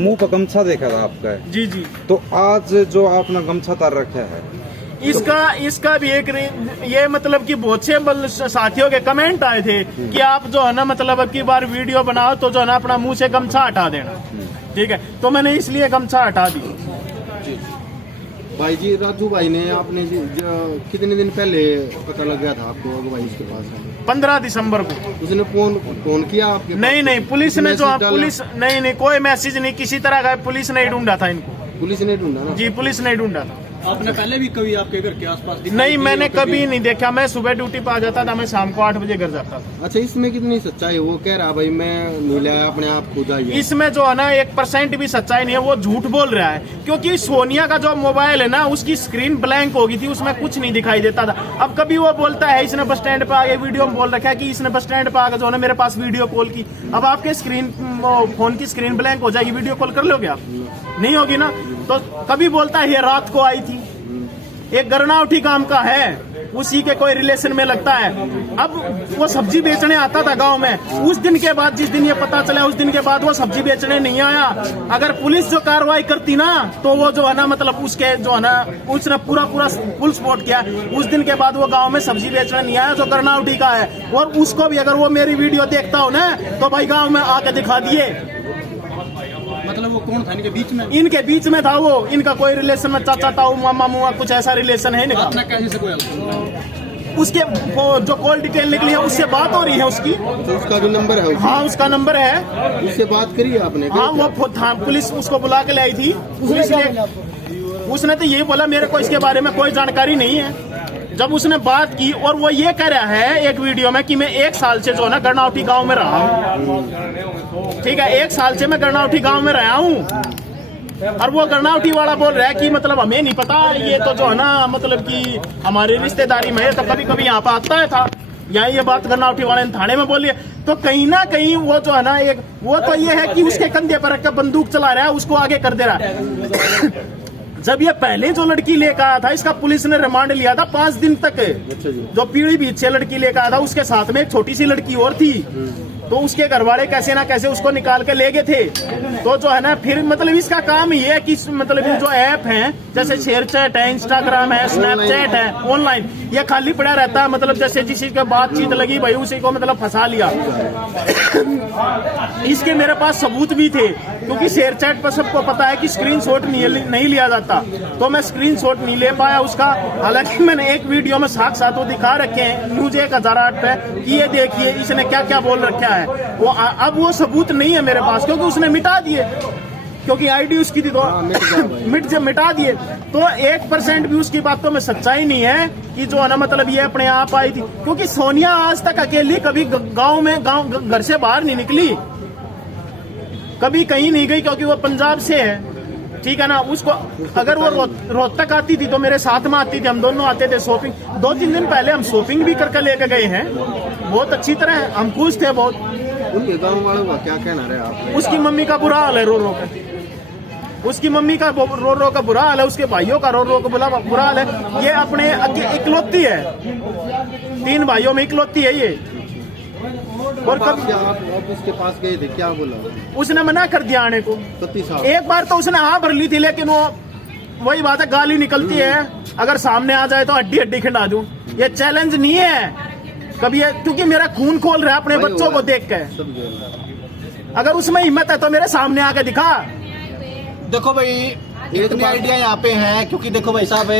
मुंह पर गमछा देखा था आपका। जी जी। तो आज जो आपने गमछा तार रखा है इसका भी एक ये मतलब कि बहुत से साथियों के कमेंट आए थे कि आप जो है ना मतलब अब की बार वीडियो बनाओ तो जो है ना अपना मुंह से गमछा हटा देना। ठीक है, तो मैंने इसलिए गमछा हटा दी। भाई जी, राजू भाई ने आपने कितने दिन पहले पता लग गया था आपको भाई इसके पास? 15 दिसंबर को। उसने फोन किया आपके? नहीं, पुलिस ने जो पुलिस नहीं कोई मैसेज नहीं, किसी तरह का पुलिस ने ढूंढा था इनको। पुलिस ने ढूंढा ना? जी, पुलिस ने ढूंढा था। आपने पहले भी कभी आपके घर के आसपास नहीं, मैंने कभी नहीं देखा। मैं सुबह ड्यूटी पे आ जाता था, मैं शाम को 8 बजे घर जाता था। अच्छा, इसमें कितनी सच्चाई है? वो कह रहा भाई मैं नहीं लाया, अपने आप खुद आई। इसमें जो है ना 1% भी सच्चाई नहीं है, वो झूठ बोल रहा है। क्योंकि सोनिया का जो मोबाइल है ना, उसकी स्क्रीन ब्लैंक हो गई थी, उसमें कुछ नहीं दिखाई देता था। अब कभी वो बोलता है इसने बस स्टैंड पे आगे वीडियो में बोल रखा है कि इसने बस स्टैंड पे आगे जो है ना मेरे पास वीडियो कॉल की। अब आपके फोन की स्क्रीन ब्लैंक हो जाएगी, वीडियो कॉल कर लोगे आप? नहीं होगी ना। तो कभी बोलता है ये रात को आई थी। एक गरनावटी काम का है, उसी के कोई रिलेशन में लगता है। अब वो सब्जी बेचने आता था गांव में, उस दिन के बाद जिस दिन ये पता चला उस दिन के बाद वो सब्जी बेचने नहीं आया। अगर पुलिस जो कार्रवाई करती ना तो वो जो है ना मतलब उसके जो है ना उसने पूरा फुल सपोर्ट किया। उस दिन के बाद वो गांव में सब्जी बेचने नहीं आया जो गरनावटी का है। और उसको भी अगर वो मेरी वीडियो देखता हो ना तो भाई गाँव में आके दिखा दिए। मतलब वो कौन था इनके बीच में? इनके बीच में था वो, इनका कोई रिलेशन में चाचा ताऊ मामा मुआ कुछ ऐसा रिलेशन है इनका। आपने कैसे से कोई उसके वो जो कॉल डिटेल निकली है उससे बात हो रही है उसकी। तो उसका भी नंबर है? हाँ, उसका नंबर है। उससे बात करी आपने? हाँ, वो पुलिस उसको बुला के लाई थी। उसने तो यही बोला मेरे को इसके बारे में कोई जानकारी नहीं है। जब उसने बात की और वो ये कह रहा है एक वीडियो में कि मैं 1 साल से जो है ना गरनावटी गांव में रहा हूँ। ठीक है, 1 साल से मैं गरनावटी गांव में रहा हूँ। और वो गरनावटी वाला बोल रहा है कि मतलब हमें नहीं पता, ये तो जो है ना मतलब कि हमारी रिश्तेदारी में है, तो कभी कभी यहाँ पे आता है था। यहाँ ये बात गरनावटी वाले ने थाने में बोली है। तो कहीं ना कहीं वो जो है ना एक वो तो ये है कि उसके कंधे पर रखकर बंदूक चला रहा है, उसको आगे कर दे रहा है। जब ये पहले जो लड़की लेकर आया था, इसका पुलिस ने रिमांड लिया था 5 दिन तक। जो पीढ़ी बीच से लड़की लेकर आया था, उसके साथ में एक छोटी सी लड़की और थी। तो उसके घर वाले कैसे ना कैसे उसको निकाल के ले गए थे। तो जो है ना फिर मतलब इसका काम ये है कि मतलब ये जो ऐप है जैसे शेयरचैट है, इंस्टाग्राम है, स्नैपचैट है, ऑनलाइन ये खाली पड़ा रहता है। मतलब जैसे जिस चीज का बातचीत लगी भाई उसी को मतलब फंसा लिया। इसके मेरे पास सबूत भी थे क्योंकि शेयरचैट पर सबको पता है कि स्क्रीनशॉट नहीं लिया जाता। तो मैं स्क्रीनशॉट नहीं ले पाया उसका। हालांकि मैंने एक वीडियो में साथ वो दिखा रखे हैं न्यूज 1008 पे कि ये देखिए इसने क्या क्या बोल रखा है। वो अब वो सबूत नहीं है मेरे पास क्योंकि उसने मिटा दिए, क्योंकि आईडी उसकी थी तो मिटा दिए। तो 1% भी उसकी बातों में सच्चाई नहीं है कि जो है ना मतलब ये अपने आप आई थी। क्योंकि सोनिया आज तक अकेली कभी गांव घर से बाहर नहीं निकली, कभी कहीं नहीं गई क्योंकि वो पंजाब से है। ठीक है ना, उसको अगर वो रोहतक आती थी तो मेरे साथ में आती थी, हम दोनों आते थे शॉपिंग। 2-3 दिन पहले हम शॉपिंग भी करके लेके गए हैं, बहुत अच्छी तरह हम खुश थे बहुत। उनके गाँव वालों का क्या कहना रहे आप? उसकी मम्मी का बुरा हाल है रो का, उसकी मम्मी का रो का बुरा हाल है, उसके भाइयों का रो का बुरा हाल है। ये अपने इकलौती है, 3 भाइयों में इकलौती है ये। और कब आप उसके पास गए थे, क्या बोला? उसने मना कर दिया आने को। एक बार तो उसने हाँ भर ली थी, लेकिन वो वही बात है गाली निकलती है, अगर सामने आ जाए तो हड्डी खिंडा दूं। ये चैलेंज नहीं है कभी, क्योंकि मेरा खून खोल रहा है अपने बच्चों को देख के। अगर उसमें हिम्मत है तो मेरे सामने आके दिखा। देखो भाई इतनी आइडिया यहाँ पे है, क्योंकि देखो भाई साहब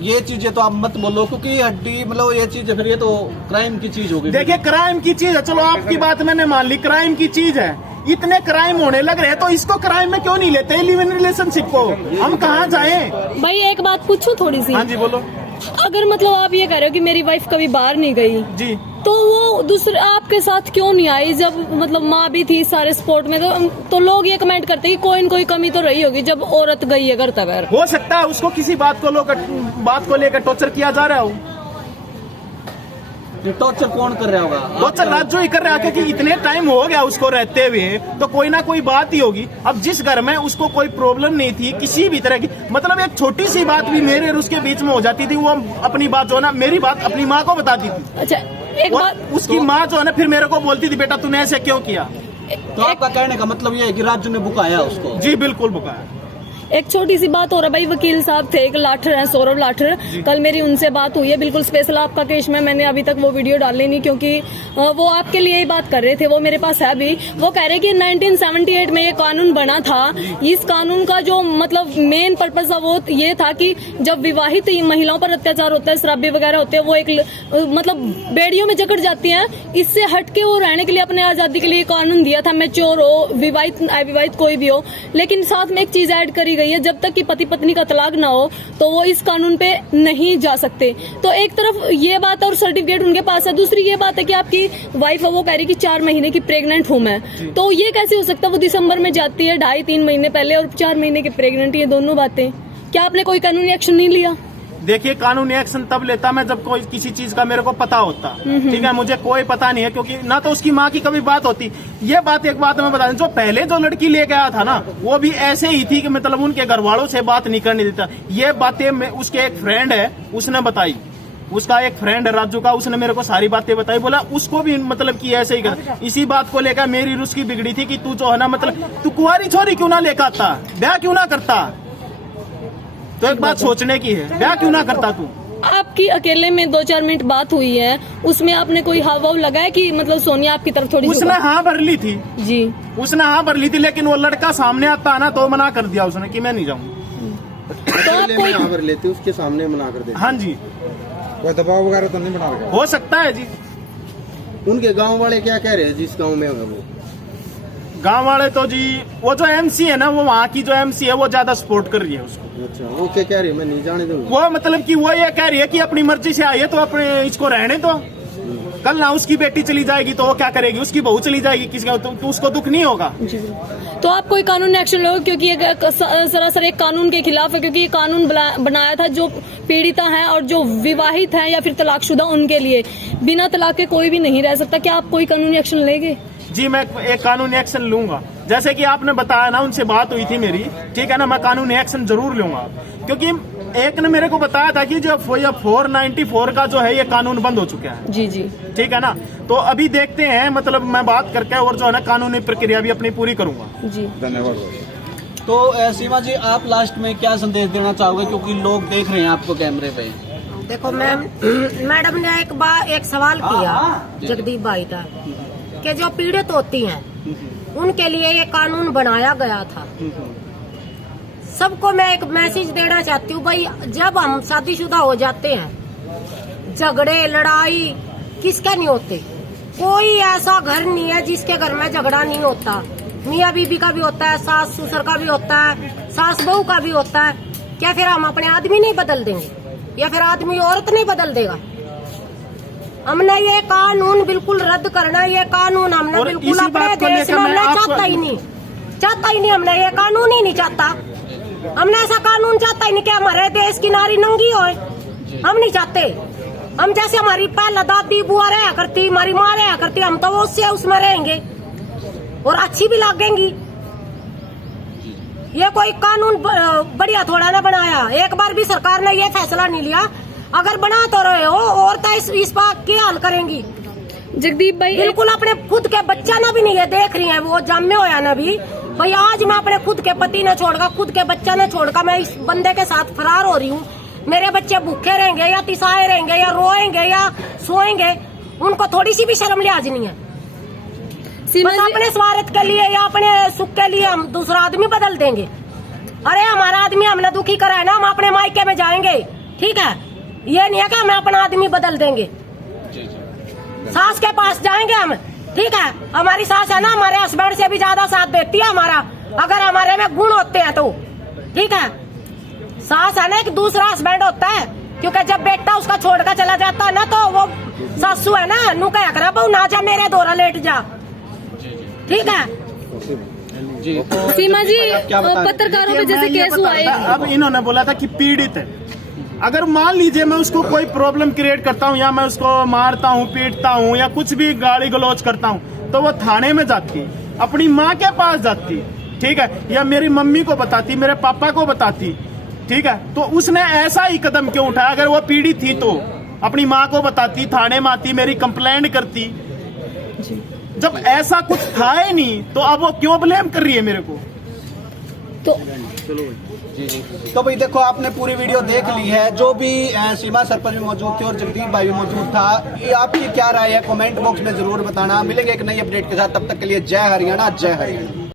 ये चीजें तो आप मत बोलो क्योंकि हड्डी मतलब ये चीज फिर ये तो क्राइम की चीज होगी। देखिए क्राइम की चीज है, चलो आपकी बात मैंने मान ली, क्राइम की चीज है। इतने क्राइम होने लग रहे तो इसको क्राइम में क्यों नहीं लेते लिव इन रिलेशनशिप को? हम कहाँ जाएं? भाई एक बात पूछूं थोड़ी सी? हाँ जी बोलो। अगर मतलब आप ये कह रहे हो कि मेरी वाइफ कभी बाहर नहीं गई जी, तो वो दूसरे आपके साथ क्यों नहीं आई? जब मतलब माँ भी थी सारे स्पोर्ट में, तो लोग ये कमेंट करते हैं कि कोई न कोई कमी तो रही होगी जब औरत गई है घर तक। हो सकता है उसको किसी बात को लेकर टॉर्चर किया जा रहा हो। टॉर्चर कौन कर रहा होगा? टॉर्चर राजू ही कर रहा है क्योंकि इतने टाइम हो गया उसको रहते हुए, तो कोई ना कोई बात ही होगी। अब जिस घर में उसको कोई प्रॉब्लम नहीं थी किसी भी तरह की, मतलब एक छोटी सी बात भी मेरे और उसके बीच में हो जाती थी, वो अपनी बात जो है ना मेरी बात अपनी माँ को बताती थी। अच्छा एक बात, उसकी माँ जो है ना फिर मेरे को बोलती थी बेटा तूने ऐसे क्यों किया। तो आपका कहने का मतलब ये है कि राजू ने बुकाया उसको? जी बिल्कुल बुकाया। एक छोटी सी बात हो रहा है भाई, वकील साहब थे एक लाठर है, सौरभ लाठर, कल मेरी उनसे बात हुई है बिल्कुल स्पेशल आपका केस में। मैंने अभी तक वो वीडियो डाली नहीं क्योंकि वो आपके लिए ही बात कर रहे थे, वो मेरे पास है अभी। वो कह रहे कि 1978 में ये कानून बना था। इस कानून का जो मतलब मेन पर्पज था वो ये था कि जब विवाहित महिलाओं पर अत्याचार होता है, शराबी वगैरह होते हैं, वो एक मतलब बेड़ियों में जकड़ जाती हैं, इससे हटके वो रहने के लिए अपने आजादी के लिए कानून दिया था। मैच्योर हो, विवाहित अविवाहित कोई भी हो, लेकिन साथ में एक चीज ऐड करी गई है, जब तक कि पति पत्नी का तलाक ना हो तो वो इस कानून पे नहीं जा सकते। तो एक तरफ ये बात है और सर्टिफिकेट उनके पास है, दूसरी ये बात है कि आपकी वाइफ है वो कह रही कि 4 महीने की प्रेग्नेंट हूं मैं, तो ये कैसे हो सकता है? वो दिसंबर में जाती है 2.5-3 महीने पहले और 4 महीने की प्रेग्नेंट, ये दोनों बातें। क्या आपने कोई कानूनी एक्शन नहीं लिया? देखिए कानूनी एक्शन तब लेता मैं जब कोई किसी चीज का मेरे को पता होता। ठीक है, मुझे कोई पता नहीं है क्योंकि ना तो उसकी माँ की कभी बात होती। ये बात एक बात मैं बता दूं, जो पहले जो लड़की लेके आया था ना वो भी ऐसे ही थी कि मतलब उनके घर वालों से बात नहीं करने देता। ये बातें उसके एक फ्रेंड है उसने बताई, उसका एक फ्रेंड है राजू का, उसने मेरे को सारी बातें बताई। बोला उसको भी मतलब कि ऐसे ही कर। इसी बात को लेकर मेरी रुस्की बिगड़ी थी कि तू जो है ना मतलब तू कुंवारी छोरी क्यों ना लेकर आता, ब्याह क्यों ना करता। तो एक बात सोचने की है, ब्याह क्यों ना करता तू। आपकी अकेले में 2-4 मिनट बात हुई है, उसमें आपने कोई हाव भाव लगाया कि मतलब सोनिया आपकी तरफ थोड़ी? उसने हाँ भर ली थी जी, उसने हाँ भर ली थी, लेकिन वो लड़का सामने आता ना तो मना कर दिया उसने कि मैं नहीं जाऊंगा। तो आप कोई यहाँ पर लेते उसके सामने मना कर देते। हाँ जी, कोई दबाव वगैरह तो नहीं बना रखा? हो सकता है जी। उनके गांव वाले क्या कह रहे हैं जिस गांव में है वो? गांव वाले तो जी वो जो एमसी है ना, वो वहाँ की जो एमसी है वो ज्यादा सपोर्ट कर रही है उसको। अच्छा, वो क्या कह रही है? मैं नहीं जाने दूंगा। वो मतलब कि वो ये कह रही है कि अपनी मर्जी से आई है तो अपने इसको रहने दो। कल ना उसकी बेटी चली जाएगी तो वो क्या करेगी, उसकी बहू चली जाएगी किसी तो उसको दुख नहीं होगा। तो आप कोई कानूनी एक्शन लो क्योंकि ये सरासर एक कानून के खिलाफ है, क्योंकि ये कानून बनाया था जो पीड़िता हैं और जो विवाहित हैं या फिर तलाकशुदा उनके लिए, बिना तलाक के कोई भी नहीं रह सकता। क्या आप कोई कानूनी एक्शन लेंगे? जी मैं एक कानूनी एक्शन लूंगा, जैसे कि आपने बताया ना उनसे बात हुई थी मेरी, ठीक है ना, मैं कानूनी एक्शन जरूर लूंगा। क्योंकि एक ने मेरे को बताया था कि जो 494 का जो है ये कानून बंद हो चुका है। जी जी, ठीक है ना, तो अभी देखते हैं मतलब मैं बात करके और जो है ना कानूनी प्रक्रिया भी अपनी पूरी करूंगा। जी धन्यवाद। तो सीमा जी आप लास्ट में क्या संदेश देना चाहोगे, क्योंकि लोग देख रहे हैं आपको कैमरे पे? देखो मैडम ने एक सवाल किया जगदीप भाई का कि जो पीड़ित होती हैं उनके लिए ये कानून बनाया गया था। सबको मैं एक मैसेज देना चाहती हूँ भाई, जब हम शादीशुदा हो जाते हैं झगड़े लड़ाई किसके नहीं होते, कोई ऐसा घर नहीं है जिसके घर में झगड़ा नहीं होता। मियाँ बीबी का भी होता है, सास ससुर का भी होता है, सास बहू का भी होता है। क्या फिर हम अपने आदमी नहीं बदल देंगे या फिर आदमी औरत नहीं बदल देगा? हमने ये कानून बिल्कुल रद्द करना, ये कानून हमने बिल्कुल अपने देश में हमने चाहता ही नहीं, हमने ये कानून ही नहीं चाहता। हमने ऐसा कानून चाहता ही नहीं कि हमारे देश की नारी नंगी होए, हम नहीं चाहते। हम जैसे हमारी पहला दादी बुआ रहा करती, हमारी माँ रहा करती, हम तो उससे उसमें रहेंगे और अच्छी भी लगेंगी। ये कोई कानून बढ़िया थोड़ा ना बनाया, एक बार भी सरकार ने ये फैसला नहीं लिया। अगर बना तो रहे हो और तो इस बात के हल करेंगी। जगदीप भाई बिल्कुल अपने खुद के बच्चा ना भी नहीं है, देख रही है वो जन्मे होया ना भी भाई, आज मैं अपने खुद के पति ने छोड़कर, खुद के बच्चा ने छोड़कर मैं इस बंदे के साथ फरार हो रही हूँ। मेरे बच्चे भूखे रहेंगे या तिसाए रहेंगे या रोएंगे या सोएंगे, उनको थोड़ी सी भी शर्म लिहाज नहीं है। बस अपने स्वार्थ के लिए या अपने सुख के लिए हम दूसरा आदमी बदल देंगे। अरे हमारा आदमी हमने दुखी करा है ना, हम अपने मायके में जाएंगे, ठीक है। ये नहीं है कि हम अपना आदमी बदल देंगे। सास के पास जाएंगे हम, ठीक है, हमारी सास है ना हमारे हस्बैंड से भी ज्यादा साथ देती है हमारा, अगर हमारे में गुण होते हैं तो, ठीक है। सास है ना एक दूसरा हस्बैंड होता है, क्योंकि जब बेटा उसका छोड़कर चला जाता है ना तो वो सासू है ना नु कह कर बहू ना जा मेरे दोरा लेट जा, ठीक है। सीमा जी पत्रकारों पे जैसे केस हुआ है, अब इन्होंने बोला था कि पीड़ित है, अगर मान लीजिए मैं उसको कोई प्रॉब्लम क्रिएट करता हूँ या मैं उसको मारता हूँ पीटता हूँ या कुछ भी गाली गलौज करता हूँ तो वो थाने में जाती, अपनी माँ के पास जाती, ठीक है, या मेरी मम्मी को बताती, मेरे पापा को बताती, ठीक है। तो उसने ऐसा ही कदम क्यों उठाया? अगर वो पीड़ित थी तो अपनी माँ को बताती, थाने में आती, मेरी कंप्लेंट करती, जब ऐसा कुछ था ही नहीं तो अब वो क्यों ब्लेम कर रही है मेरे को? तो तो भाई देखो, आपने पूरी वीडियो देख ली है। जो भी सीमा सरपंच भी मौजूद थे और जगदीप भाई भी मौजूद था, ये आपकी क्या राय है कमेंट बॉक्स में जरूर बताना। मिलेंगे एक नई अपडेट के साथ, तब तक के लिए जय हरियाणा, जय हरियाणा।